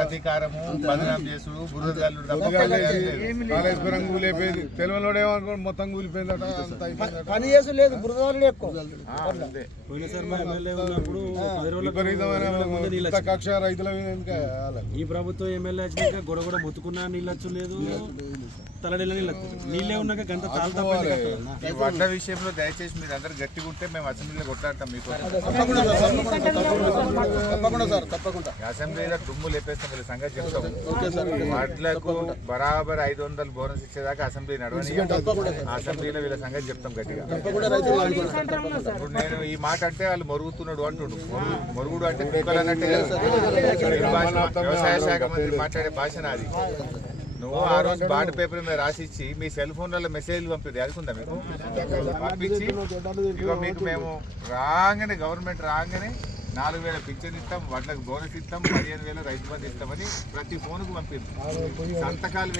ప్రతీకారము బదనాం చేసుడు తెలియనోడేమో మొత్తం కూలిపోయిందట పని చేసు లేదు బురదలు ఎక్కువ కక్ష రైతుల ఈ ప్రభుత్వం ఎమ్మెల్యే వచ్చినాక గొడవ మొత్తుకున్నా నీళ్ళు లేదు తలడీల నీళ్ళే ఉన్నాక గంట ఈ వడ్ల విషయంలో దయచేసి మీరు అందరు గట్టిగా ఉంటే మేము అసెంబ్లీలో కొట్లాడతాం మీకు అసెంబ్లీలో దుమ్ము లేపేస్తాం వీళ్ళ సంగతి చెప్తాం వడ్లకు బరాబర్ 500 బోనస్ ఇచ్చేదాకా అసెంబ్లీ నడవని అసెంబ్లీలో వీళ్ళ సంగతి చెప్తాం గట్టిగా. ఇప్పుడు నేను ఈ మాట అంటే వాళ్ళు మరుగుతున్నాడు అంటుండు. మరుగుడు అంటే కుక్కలు అన్నట్టే వ్యవసాయ శాఖ మంత్రి మాట్లాడే భాష నాది. నువ్వు ఆ రోజు బాండ్ పేపర్ మీద రాసిచ్చి మీ సెల్ ఫోన్లలో మెసేజ్లు పంపిది అనుకుందా మీకు పంపించి ఇక మీకు మేము రాగానే గవర్నమెంట్ రాగానే 4,000 పింఛన్ ఇస్తాం, వడ్లకు బోనస్ ఇస్తాం, 15,000 రైతు బంధు ఇస్తామని ప్రతి ఫోన్కు పంపింది. సంతకాలు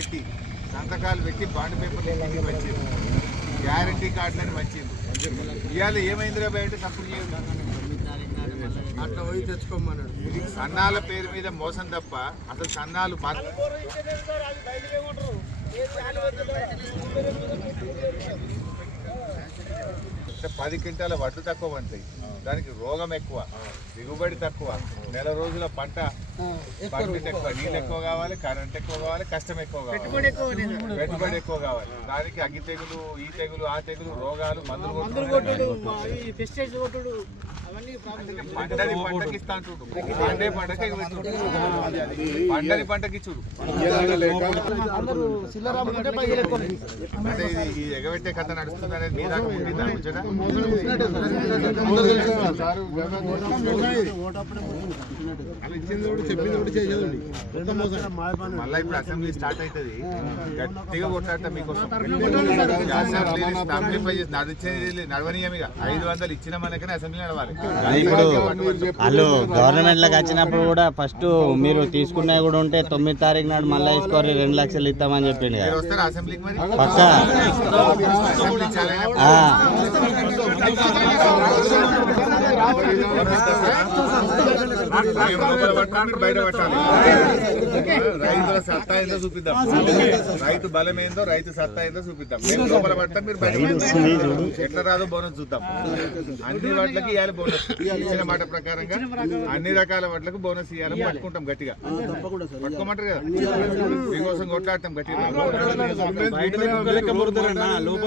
పెట్టి బాండ్ పేపర్లు ఇంటికి వచ్చింది, గ్యారంటీ కార్డులని వచ్చింది. ఇవాళ ఏమైంది రా బయట తప్పుడు లేదు, అట్లా పోయి తెచ్చుకోమన్నాడు. సన్నాల పేరు మీద మోసం తప్ప అసలు సన్నాలు 10 క్వింటాల వడ్లు తక్కువ పండుతాయి, దానికి రోగం ఎక్కువ, దిగుబడి తక్కువ, నెల రోజుల పంట ఎక్కువ, నీళ్ళు ఎక్కువ కావాలి, కరెంట్ ఎక్కువ కావాలి, కష్టం ఎక్కువ కావాలి, పెట్టుబడి ఎక్కువ కావాలి. దానికి అగ్గి తెగులు, ఈ తెగులు, ఆ తెగులు, రోగాలు, మందులు పంటని పంటకి ఇస్తా అంటుండు. పండే పంటకి పంటని పంటకి చూడు. అంటే ఇది ఎగబెట్టే కథ నడుస్తుంది అనేది మీ దాకా ఉండిందా కొంచెం? మళ్ళీ ఇప్పుడు అసెంబ్లీ స్టార్ట్ అవుతుంది, గట్టిగా కొట్లాడతా మీకోసం. నడవనీయమిగా 500 ఇచ్చిన మనకనే అసెంబ్లీ నడవాలి. ఇప్పుడు వాళ్ళు గవర్నమెంట్ లకు వచ్చినప్పుడు కూడా ఫస్ట్ మీరు తీసుకున్నవి కూడా ఉంటే 9వ తారీఖు నాడు మళ్ళీ తీసుకోరు 2 లక్షలు ఇస్తామని చెప్పింది వస్తారా అసెంబ్లీకి? మరి పక్కా బయట పెట్టాలి. రైతుల సత్తా ఏందో చూపిద్దాం, రైతు బలం ఏందో, రైతు సత్తా ఏందో చూపిద్దాం. మేము లోపల పడతాం, మీరు బయట ఎట్లా రాదో బోనస్ చూద్దాం. అన్ని వాటికి ఇవ్వాలి బోనస్, ఇచ్చిన మాట ప్రకారంగా అన్ని రకాల వాటికి బోనస్ ఇవ్వాలని పట్టుకుంటాం గట్టిగా. పట్టుకోమంటారు కదా, మీకోసం కొట్లాడతాం గట్టిగా.